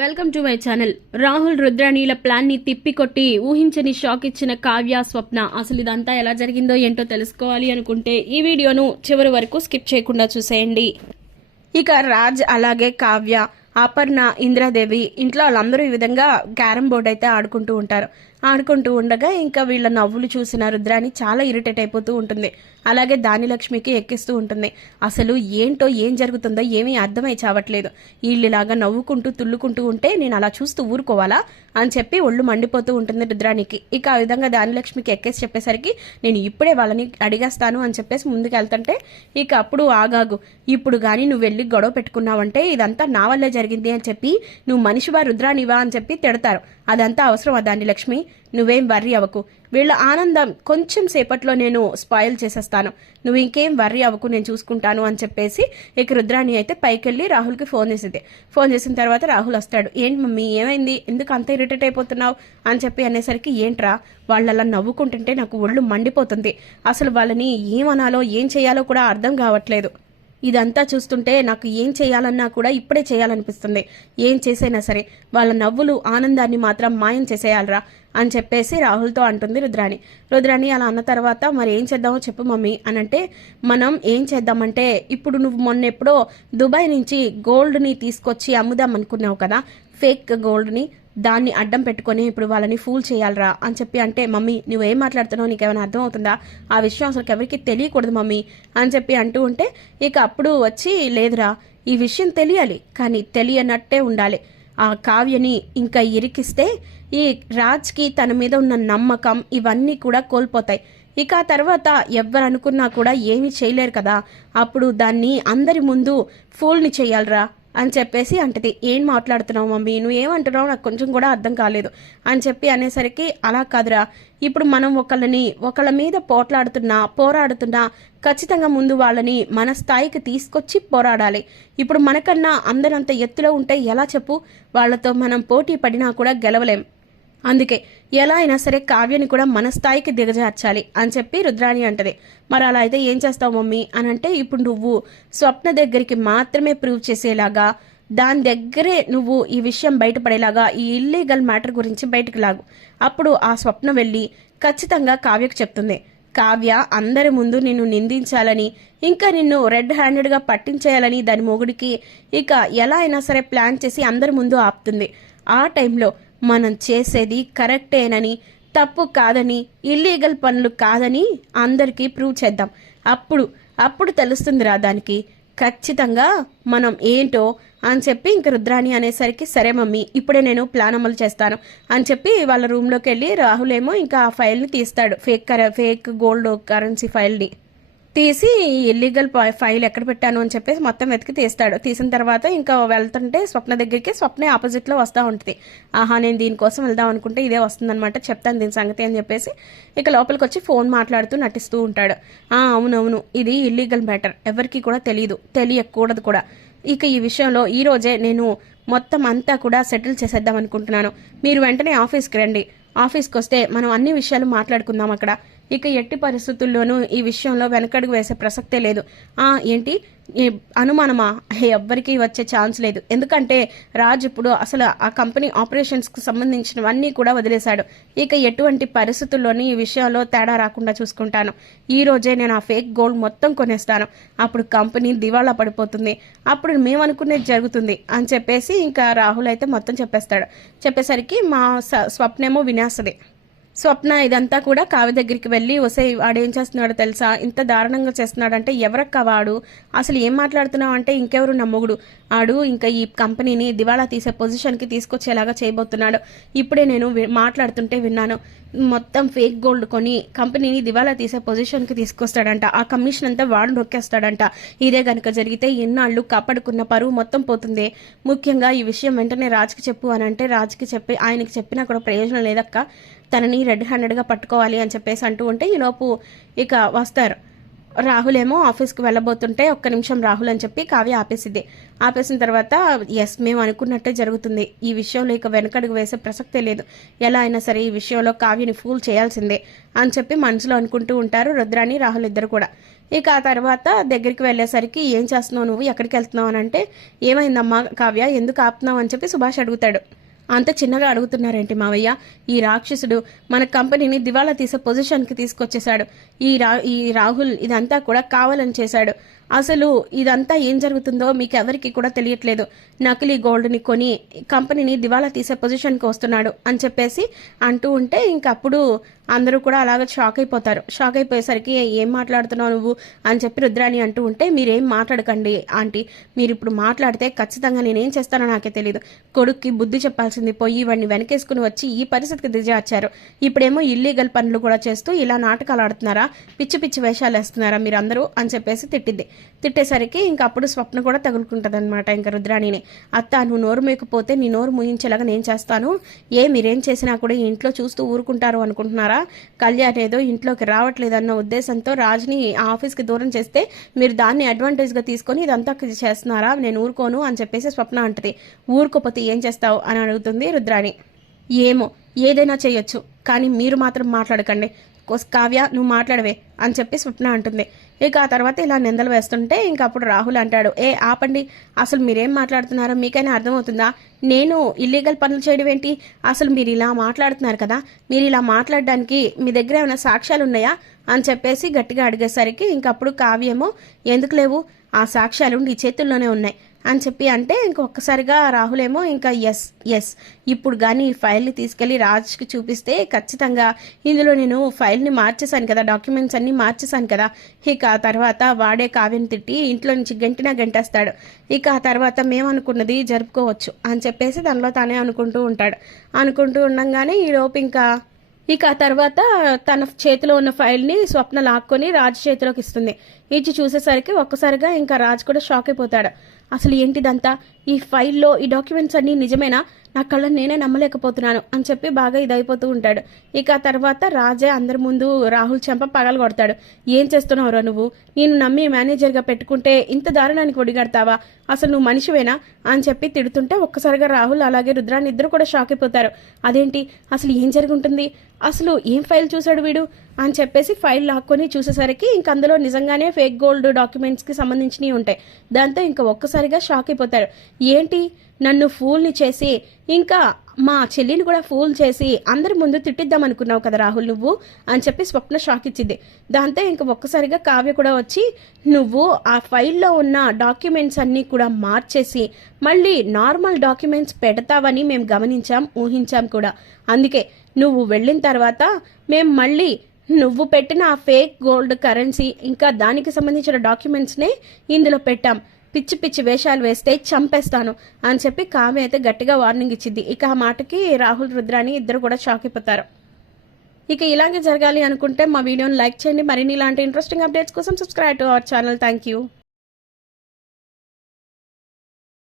Welcome to my channel. Rahul రుద్రాణిల plan ని తిప్పికొట్టి ఊహించని షాక్ ఇచ్చిన కావ్య స్వప్న. అసలు ఇదంతా ఎలా జరిగిందో ఏంటో తెలుసుకోవాలి అనుకుంటే ఈ వీడియోను చివరి వరకు స్కిప్ చేయకుండా చూసేయండి. ఇక రాజ్ అలాగే కావ్య, అపర్ణ, ఇంద్రాదేవి ఇంట్లో వాళ్ళందరూ ఈ విధంగా క్యారమ్ బోర్డ్ అయితే ఆడుకుంటూ ఉండగా ఇంకా వీళ్ళ నవ్వులు చూసిన రుద్రాణి చాలా ఇరిటేట్ అయిపోతూ ఉంటుంది. అలాగే దానిలక్ష్మికి ఎక్కిస్తూ ఉంటుంది. అసలు ఏంటో ఏం జరుగుతుందో ఏమీ అర్థమై చావట్లేదు. వీళ్ళలాగా నవ్వుకుంటూ తుల్లుకుంటూ ఉంటే నేను అలా చూస్తూ ఊరుకోవాలా అని చెప్పి ఒళ్ళు మండిపోతూ ఉంటుంది రుద్రాణికి. ఇక ఆ విధంగా దానిలక్ష్మికి ఎక్కేసి చెప్పేసరికి నేను ఇప్పుడే వాళ్ళని అడిగేస్తాను అని చెప్పేసి ముందుకు వెళ్తుంటే ఇక అప్పుడు ఆగాగు, ఇప్పుడు కానీ నువ్వు వెళ్ళి గొడవ పెట్టుకున్నావంటే ఇదంతా నా వల్లే జరిగింది అని చెప్పి నువ్వు మనిషివా రుద్రాణివా అని చెప్పి తిడతారు. అదంతా అవసరమా దానిలక్ష్మి? నువ్వేం వర్రీ అవ్వకు. వీళ్ళ ఆనందం కొంచెం సేపట్లో నేను స్పాయిల్ చేసేస్తాను. నువ్వు ఇంకేం వర్రీ అవ్వకు, నేను చూసుకుంటాను అని చెప్పేసి ఇక రుద్రాణి అయితే పైకెళ్ళి రాహుల్కి ఫోన్ చేసింది. ఫోన్ చేసిన తర్వాత రాహుల్ వస్తాడు. ఏంటి మమ్మీ ఏమైంది, ఎందుకు అంత ఇరిటేట్ అయిపోతున్నావు అని చెప్పి అనేసరికి ఏంట్రా వాళ్ళు అలా నవ్వుకుంటుంటే నాకు ఒళ్ళు మండిపోతుంది. అసలు వాళ్ళని ఏమనాలో ఏం చేయాలో కూడా అర్థం కావట్లేదు. ఇదంతా చూస్తుంటే నాకు ఏం చేయాలన్నా కూడా ఇప్పుడే చేయాలనిపిస్తుంది. ఏం చేసైనా సరే వాళ్ళ నవ్వులు ఆనందాన్ని మాత్రం మాయం చేసేయాలరా అని చెప్పేసి రాహుల్తో అంటుంది రుద్రాణి. రుద్రాణి అలా అన్న తర్వాత మరి ఏం చేద్దామో చెప్పు మమ్మీ అని అంటే, మనం ఏం చేద్దామంటే ఇప్పుడు నువ్వు మొన్న ఎప్పుడో దుబాయ్ నుంచి గోల్డ్ని తీసుకొచ్చి అమ్ముదాం అనుకున్నావు కదా, ఫేక్ గోల్డ్ని, దాన్ని అడ్డం పెట్టుకొని ఇప్పుడు వాళ్ళని ఫూల్ చేయాలరా అని చెప్పి అంటే, మమ్మీ నువ్వేం మాట్లాడుతున్నావు, నీకేమైనా అర్థం అవుతుందా, ఆ విషయం అసలు ఎవరికి తెలియకూడదు మమ్మీ అని చెప్పి అంటూ ఉంటే ఇక అప్పుడు వచ్చి లేదురా ఈ విషయం తెలియాలి కానీ తెలియనట్టే ఉండాలి. ఆ కావ్యని ఇంకా ఇరికిస్తే ఈ రాజ్కి తన మీద ఉన్న నమ్మకం ఇవన్నీ కూడా కోల్పోతాయి. ఇక ఆ తర్వాత ఎవరు అనుకున్నా కూడా ఏమీ చేయలేరు కదా, అప్పుడు దాన్ని అందరి ముందు ఫూల్ని చేయాలరా అని చెప్పేసి అంటది. ఏం మాట్లాడుతున్నావు మమ్మీ, నువ్వు ఏమంటున్నావు నాకు కొంచెం కూడా అర్థం కాలేదు అని చెప్పి అనేసరికి, అలా కాదురా, ఇప్పుడు మనం ఒకళ్ళ మీద పోరాడుతున్నా ఖచ్చితంగా ముందు వాళ్ళని మన స్థాయికి తీసుకొచ్చి పోరాడాలి. ఇప్పుడు మనకన్నా అందరంత ఎత్తులో ఉంటే ఎలా చెప్పు, వాళ్ళతో మనం పోటీ పడినా కూడా గెలవలేం. అందుకే ఎలా అయినా సరే కావ్యని కూడా మన స్థాయికి దిగజార్చాలి అని చెప్పి రుద్రాణి అంటది. మరి అలా అయితే ఏం చేస్తావు మమ్మీ అని అంటే, ఇప్పుడు నువ్వు స్వప్న దగ్గరికి మాత్రమే ప్రూవ్ చేసేలాగా, దాని దగ్గరే నువ్వు ఈ విషయం బయటపడేలాగా ఈ ఇల్లీగల్ మ్యాటర్ గురించి బయటకు లాగు. అప్పుడు ఆ స్వప్న వెళ్ళి ఖచ్చితంగా కావ్యకు చెప్తుంది. కావ్య అందరి ముందు నిన్ను నిందించాలని, ఇంకా నిన్ను రెడ్ హ్యాండెడ్గా పట్టించేయాలని దాని మొగుడికి ఇక ఎలా అయినా సరే ప్లాన్ చేసి అందరి ముందు ఆపుతుంది. ఆ టైంలో మనం చేసేది కరెక్టేనని, తప్పు కాదని, ఇల్లీగల్ పనులు కాదని అందరికీ ప్రూవ్ చేద్దాం. అప్పుడు తెలుస్తుందిరా దానికి ఖచ్చితంగా మనం ఏంటో అని చెప్పి ఇంక రుద్రాణి అనేసరికి, సరే మమ్మీ ఇప్పుడే నేను ప్లాన్ అమలు చేస్తాను అని చెప్పి వాళ్ళ రూమ్లోకి వెళ్ళి రాహుల్ ఏమో ఇంకా ఆ ఫైల్ని తీస్తాడు. ఫేక్ గోల్డ్ కరెన్సీ ఫైల్ని తీసి ఇల్లీగల్ ఫైల్ ఎక్కడ పెట్టాను అని చెప్పేసి మొత్తం వెతికి తీస్తాడు. తీసిన తర్వాత ఇంకా వెళ్తుంటే స్వప్న దగ్గరికి స్వప్నే ఆపోజిట్లో వస్తూ ఉంటుంది. ఆహా నేను దీనికోసం వెళ్దాం అనుకుంటే ఇదే వస్తుందన్నమాట, చెప్తాను దీని సంగతి అని చెప్పేసి ఇక లోపలికి వచ్చి ఫోన్ మాట్లాడుతూ నటిస్తూ ఉంటాడు. అవునవును ఇది ఇల్లీగల్ మ్యాటర్, ఎవరికి కూడా తెలియకూడదు కూడా. ఇక ఈ విషయంలో ఈ రోజే నేను మొత్తం అంతా కూడా సెటిల్ చేసేద్దాం అనుకుంటున్నాను. మీరు వెంటనే ఆఫీస్కి రండి. ఆఫీస్కి వస్తే మనం అన్ని విషయాలు మాట్లాడుకుందాం అక్కడ. ఇక ఎట్టి పరిస్థితుల్లోనూ ఈ విషయంలో వెనకడుగు వేసే ప్రసక్తే లేదు. ఏంటి అనుమానమా? ఎవ్వరికీ వచ్చే ఛాన్స్ లేదు. ఎందుకంటే రాజ్ ఇప్పుడు అసలు ఆ కంపెనీ ఆపరేషన్స్కి సంబంధించినవన్నీ కూడా వదిలేశాడు. ఇక ఎటువంటి పరిస్థితుల్లోని ఈ విషయంలో తేడా రాకుండా చూసుకుంటాను. ఈ రోజే నేను ఆ ఫేక్ గోల్డ్ మొత్తం కొనేస్తాను. అప్పుడు కంపెనీ దివాళా పడిపోతుంది. అప్పుడు మేమనుకునేది జరుగుతుంది అని చెప్పేసి ఇంకా రాహుల్ అయితే మొత్తం చెప్పేసరికి మా స్వప్నేమో వినేస్తుంది. స్వప్న ఇదంతా కూడా కావ్య దగ్గరికి వెళ్ళి, వసే వాడేం చేస్తున్నాడో తెలుసా, ఇంత దారుణంగా చేస్తున్నాడంటే ఎవరక్క వాడు, అసలు ఏం మాట్లాడుతున్నావు అంటే ఇంకెవరు నమ్మగుడు, ఆడు ఇంకా ఈ కంపెనీని దివాళా తీసే పొజిషన్కి తీసుకొచ్చేలాగా చేయబోతున్నాడు. ఇప్పుడే నేను మాట్లాడుతుంటే విన్నాను, మొత్తం ఫేక్ గోల్డ్ కొని కంపెనీని దివాళా తీసే పొజిషన్కి తీసుకొస్తాడంట. ఆ కమిషన్ అంతా వాడు నొక్కేస్తాడంట. ఇదే గనుక జరిగితే ఎన్నాళ్ళు కాపాడుకున్న పరువు మొత్తం పోతుంది. ముఖ్యంగా ఈ విషయం వెంటనే రాజ్కి చెప్పు అని అంటే, రాజ్కి చెప్పి ఆయనకి చెప్పినా కూడా ప్రయోజనం లేదక్క, తనని రెడ్ హ్యాండెడ్గా పట్టుకోవాలి అని చెప్పేసి అంటూ ఉంటే ఈలోపు ఇక వస్తారు. రాహుల్ ఏమో ఆఫీస్కి వెళ్ళబోతుంటే ఒక్క నిమిషం రాహుల్ అని చెప్పి కావ్య ఆపేసిద్ది. ఆపేసిన తర్వాత ఎస్ మేము అనుకున్నట్టే జరుగుతుంది, ఈ విషయంలో ఇక వెనకడుగు వేసే ప్రసక్తే లేదు, ఎలా అయినా సరే ఈ విషయంలో కావ్యని ఫూల్ చేయాల్సిందే అని చెప్పి మనసులో అనుకుంటూ ఉంటారు రుద్రాని రాహుల్ ఇద్దరు కూడా. ఇక ఆ తర్వాత దగ్గరికి వెళ్ళేసరికి ఏం చేస్తున్నావు నువ్వు, ఎక్కడికి వెళ్తున్నావు అని అంటే, ఏమైందమ్మా కావ్య ఎందుకు ఆపుతున్నావు అని చెప్పి సుభాష్ అడుగుతాడు. అంత చిన్నగా అడుగుతున్నారేంటి మావయ్య, ఈ రాక్షసుడు మన కంపెనీని దివాళా తీసే పొజిషన్కి తీసుకొచ్చేశాడు, ఈ రాహుల్ ఇదంతా కూడా కావాలని చేశాడు, అసలు ఇదంతా ఏం జరుగుతుందో మీకు ఎవరికి కూడా తెలియట్లేదు, నకిలీ గోల్డ్ని కొని కంపెనీని దివాళా తీసే పొజిషన్కి వస్తున్నాడు అని చెప్పేసి అంటూ ఉంటే ఇంకప్పుడు అందరూ కూడా అలాగ షాక్ అయిపోతారు. షాక్ అయిపోయేసరికి ఏం మాట్లాడుతున్నావు నువ్వు అని చెప్పి రుద్రాణి అంటూ ఉంటే, మీరేం మాట్లాడకండి ఆంటీ, మీరు ఇప్పుడు మాట్లాడితే ఖచ్చితంగా నేనేం చేస్తానో నాకే తెలియదు, కొడుక్కి బుద్ధి చెప్పాల్సింది పోయి ఇవన్నీ వెనకేసుకుని వచ్చి ఈ పరిస్థితికి దిగజార్చారు, ఇప్పుడేమో ఇల్లీగల్ పనులు కూడా చేస్తూ ఇలా నాటకాలు ఆడుతున్నారా, పిచ్చి పిచ్చి వేషాలు వేస్తున్నారా మీరందరూ అని చెప్పేసి తిట్టింది. తిట్టేసరికి ఇంకప్పుడు స్వప్న కూడా తగులుకుంటుంది అనమాట ఇంకా రుద్రాణిని. అత్త నువ్వు నోరు మేకపోతే నీ నోరు ముయించేలాగా నేను చేస్తాను, మీరేం చేసినా కూడా ఇంట్లో చూస్తూ ఊరుకుంటారు అనుకుంటున్నారా, కళ్యాణ్ ఏదో ఇంట్లోకి రావట్లేదన్న ఉద్దేశంతో రాజుని ఆఫీస్కి దూరం చేస్తే మీరు దాన్ని అడ్వాంటేజ్గా తీసుకొని ఇదంతా చేస్తున్నారా, నేను ఊరుకోను అని చెప్పేసి స్వప్న అంటది. ఊరుకోపోతే ఏం చేస్తావు అని అడుగుతుంది రుద్రాణి. ఏమో ఏదైనా చేయొచ్చు కానీ మీరు మాత్రం మాట్లాడకండి, కావ్య నువ్వు మాట్లాడవే అని చెప్పి స్వప్న అంటుంది. ఇక ఆ తర్వాత ఇలా నిందలు వేస్తుంటే ఇంకా అప్పుడు రాహుల్ అంటాడు, ఆపండి, అసలు మీరేం మాట్లాడుతున్నారో మీకైనా అర్థమవుతుందా, నేను ఇల్లీగల్ పనులు చేయడం ఏంటి, అసలు మీరు ఇలా మాట్లాడుతున్నారు కదా, మీరు ఇలా మాట్లాడడానికి మీ దగ్గర ఏమైనా సాక్ష్యాలు ఉన్నాయా అని చెప్పేసి గట్టిగా అడిగేసరికి ఇంకప్పుడు కావ్యేమో ఎందుకు లేవు, ఆ సాక్ష్యాలు నీ చేతుల్లోనే ఉన్నాయి అని చెప్పి అంటే ఇంకొకసారిగా రాహుల్ ఏమో ఇంకా ఎస్ ఇప్పుడు కానీ ఈ ఫైల్ని తీసుకెళ్లి రాజ్కి చూపిస్తే ఖచ్చితంగా ఇందులో నేను ఫైల్ని మార్చేశాను కదా, డాక్యుమెంట్స్ అన్నీ మార్చేశాను కదా, ఇక ఆ తర్వాత వాడే కావ్యని తిట్టి ఇంట్లో నుంచి గంటేస్తాడు, ఇక ఆ తర్వాత మేమనుకున్నది జరుపుకోవచ్చు అని చెప్పేసి దానిలో తానే అనుకుంటూ ఉంటాడు. అనుకుంటూ ఉండగానే ఈలోపు ఇక ఆ తర్వాత తన చేతిలో ఉన్న ఫైల్ని స్వప్న లాక్కొని రాజ్ చేతిలోకి ఇస్తుంది. ఇచ్చి చూసేసరికి ఒక్కసారిగా ఇంకా రాజ్ కూడా షాక్ అయిపోతాడు. అసలు ఏంటిదంతా, ఈ ఫైల్లో ఈ డాక్యుమెంట్స్ అన్నీ నిజమేనా, నా కళ్ళని నేనే నమ్మలేకపోతున్నాను అని చెప్పి బాగా ఇదైపోతూ ఉంటాడు. ఇక ఆ తర్వాత రాజే అందరి ముందు రాహుల్ చెంప పగలు కొడతాడు. ఏం చేస్తున్నావురా నువ్వు, నేను నమ్మి మేనేజర్గా పెట్టుకుంటే ఇంత దారుణానికి ఒడిగడతావా, అసలు నువ్వు మనిషివేనా అని చెప్పి తిడుతుంటే ఒక్కసారిగా రాహుల్ అలాగే రుద్రాన్ని ఇద్దరు కూడా షాక్ అయిపోతారు. అదేంటి, అసలు ఏం జరిగి ఉంటుంది, అసలు ఏం ఫైల్ చూశాడు వీడు అని చెప్పేసి ఫైల్ లాక్కొని చూసేసరికి ఇంక అందులో నిజంగానే ఫేక్ గోల్డ్ డాక్యుమెంట్స్కి సంబంధించినవి ఉంటాయి. దాంతో ఇంకా ఒక్కసారిగా షాక్ అయిపోతారు. ఏంటి, నన్ను ఫూల్ని చేసి ఇంకా మా చెల్లిని కూడా ఫూల్ చేసి అందరి ముందు తిట్టిద్దాం అనుకున్నావు కదా రాహుల్ నువ్వు అని చెప్పి స్వప్న షాక్ ఇచ్చింది. దాంతో ఇంక ఒక్కసారిగా కావ్య కూడా వచ్చి, నువ్వు ఆ ఫైల్లో ఉన్న డాక్యుమెంట్స్ అన్నీ కూడా మార్చేసి మళ్ళీ నార్మల్ డాక్యుమెంట్స్ పెడతావని మేము గమనించాం, ఊహించాం కూడా, అందుకే నువ్వు వెళ్ళిన తర్వాత మేము మళ్ళీ నువ్వు పెట్టిన ఆ ఫేక్ గోల్డ్ కరెన్సీ ఇంకా దానికి సంబంధించిన డాక్యుమెంట్స్నే ఇందులో పెట్టాం, పిచ్చి పిచ్చి వేషాలు వేస్తే చంపేస్తాను అని చెప్పి కావ్య అయితే గట్టిగా వార్నింగ్ ఇచ్చింది. ఇక ఆ మాటకి రాహుల్ రుద్రాని ఇద్దరు కూడా షాక్ అయిపోతారు. ఇక ఇలాగే జరగాలి అనుకుంటే మా వీడియోని లైక్ చేయండి. మరిన్ని ఇలాంటి ఇంట్రెస్టింగ్ అప్డేట్స్ కోసం subscribe to our channel. Thank you.